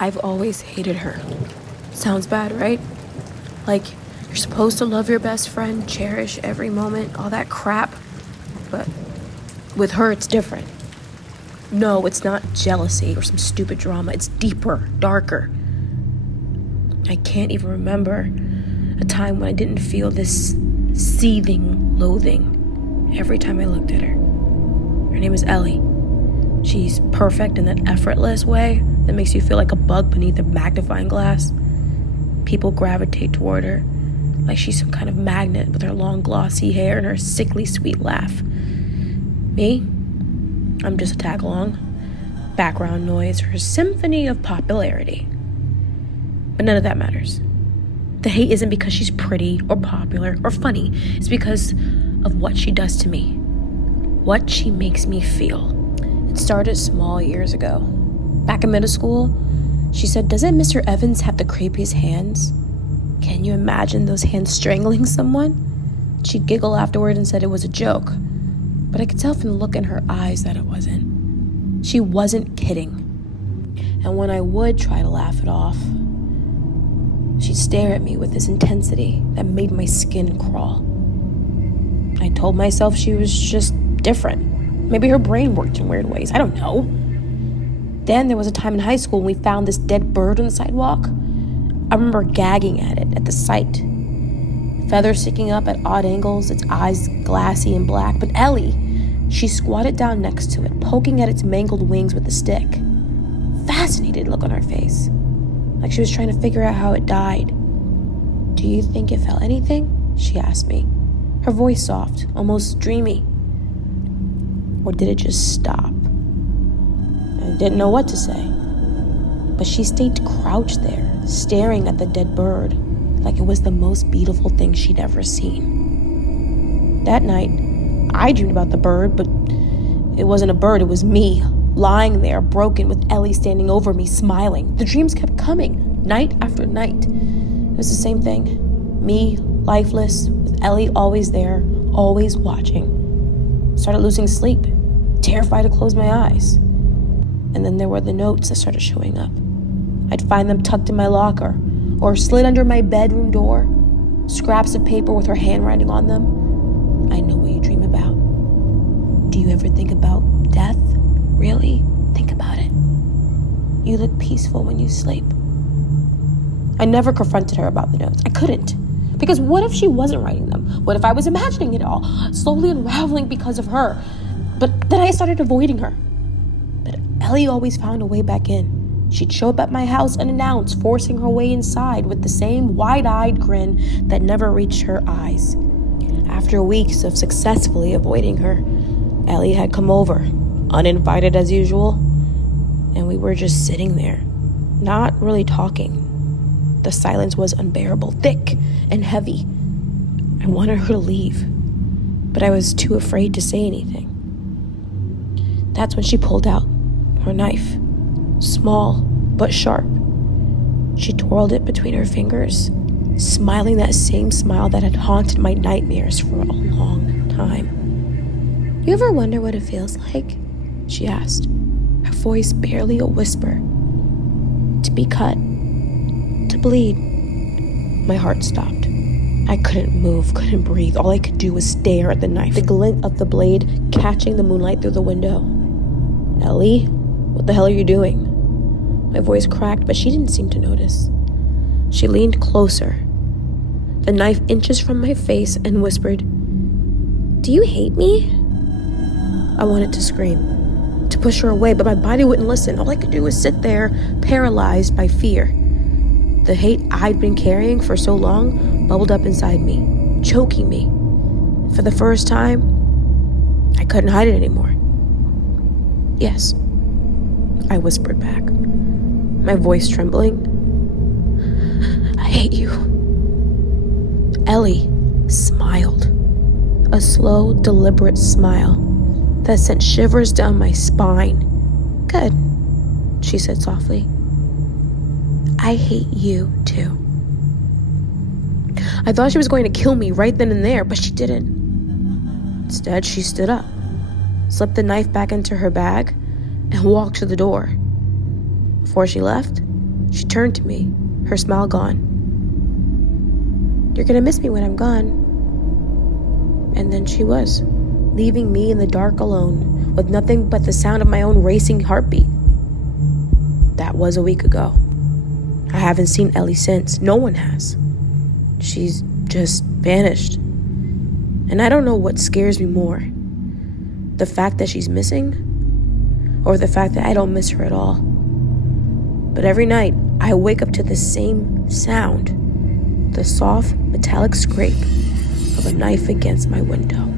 I've always hated her. Sounds bad, right? Like, you're supposed to love your best friend, cherish every moment, all that crap. But with her, it's different. No, it's not jealousy or some stupid drama. It's deeper, darker. I can't even remember a time when I didn't feel this seething loathing every time I looked at her. Her name is Ellie. She's perfect in that effortless way that makes you feel like a bug beneath a magnifying glass. People gravitate toward her like she's some kind of magnet with her long glossy hair and her sickly sweet laugh. Me? I'm just a tag-along, background noise, her symphony of popularity. But none of that matters. The hate isn't because she's pretty or popular or funny. It's because of what she does to me. What she makes me feel. It started small years ago. Back in middle school, she said, "Doesn't Mr. Evans have the creepiest hands? Can you imagine those hands strangling someone?" She'd giggle afterward and said it was a joke. But I could tell from the look in her eyes that it wasn't. She wasn't kidding. And when I would try to laugh it off, she'd stare at me with this intensity that made my skin crawl. I told myself she was just different. Maybe her brain worked in weird ways. I don't know. Then there was a time in high school when we found this dead bird on the sidewalk. I remember gagging at it, at the sight. Feathers sticking up at odd angles, its eyes glassy and black. But Ellie, she squatted down next to it, poking at its mangled wings with a stick. Fascinated look on her face, like she was trying to figure out how it died. "Do you think it felt anything?" she asked me, her voice soft, almost dreamy. Or did it just stop? I didn't know what to say. But she stayed crouched there, staring at the dead bird, like it was the most beautiful thing she'd ever seen. That night, I dreamed about the bird, but it wasn't a bird, it was me, lying there, broken, with Ellie standing over me, smiling. The dreams kept coming, night after night. It was the same thing. Me, lifeless, with Ellie always there, always watching. Started losing sleep, terrified to close my eyes. And then there were the notes that started showing up. I'd find them tucked in my locker or slid under my bedroom door, scraps of paper with her handwriting on them. "I know what you dream about. Do you ever think about death? Really? Think about it. You look peaceful when you sleep." I never confronted her about the notes. I couldn't. Because what if she wasn't writing them? What if I was imagining it all, slowly unraveling because of her? But then I started avoiding her. But Ellie always found a way back in. She'd show up at my house unannounced, forcing her way inside with the same wide-eyed grin that never reached her eyes. After weeks of successfully avoiding her, Ellie had come over, uninvited as usual, and we were just sitting there, not really talking. The silence was unbearable, thick and heavy. I wanted her to leave, but I was too afraid to say anything. That's when she pulled out her knife, small but sharp. She twirled it between her fingers, smiling that same smile that had haunted my nightmares for a long time. "You ever wonder what it feels like?" she asked, her voice barely a whisper. "To be cut, to bleed." My heart stopped. I couldn't move, couldn't breathe. All I could do was stare at the knife, the glint of the blade catching the moonlight through the window. "Ellie, what the hell are you doing?" My voice cracked, but she didn't seem to notice. She leaned closer, the knife inches from my face, and whispered, "Do you hate me?" I wanted to scream, to push her away, but my body wouldn't listen. All I could do was sit there, paralyzed by fear. The hate I'd been carrying for so long bubbled up inside me, choking me. For the first time, I couldn't hide it anymore. "Yes," I whispered back, my voice trembling. "I hate you." Ellie smiled, a slow, deliberate smile that sent shivers down my spine. "Good," she said softly. "I hate you too." I thought she was going to kill me right then and there, but she didn't. Instead, she stood up, slipped the knife back into her bag, and walked to the door. Before she left, She turned to me, her smile gone. "You're gonna miss me when I'm gone." And then she was, leaving me in the dark alone, with nothing but the sound of my own racing heartbeat. That was a week ago. I haven't seen Ellie since. No one has. She's just vanished. And I don't know what scares me more. The fact that she's missing, or the fact that I don't miss her at all. But every night, I wake up to the same sound, the soft, metallic scrape of a knife against my window.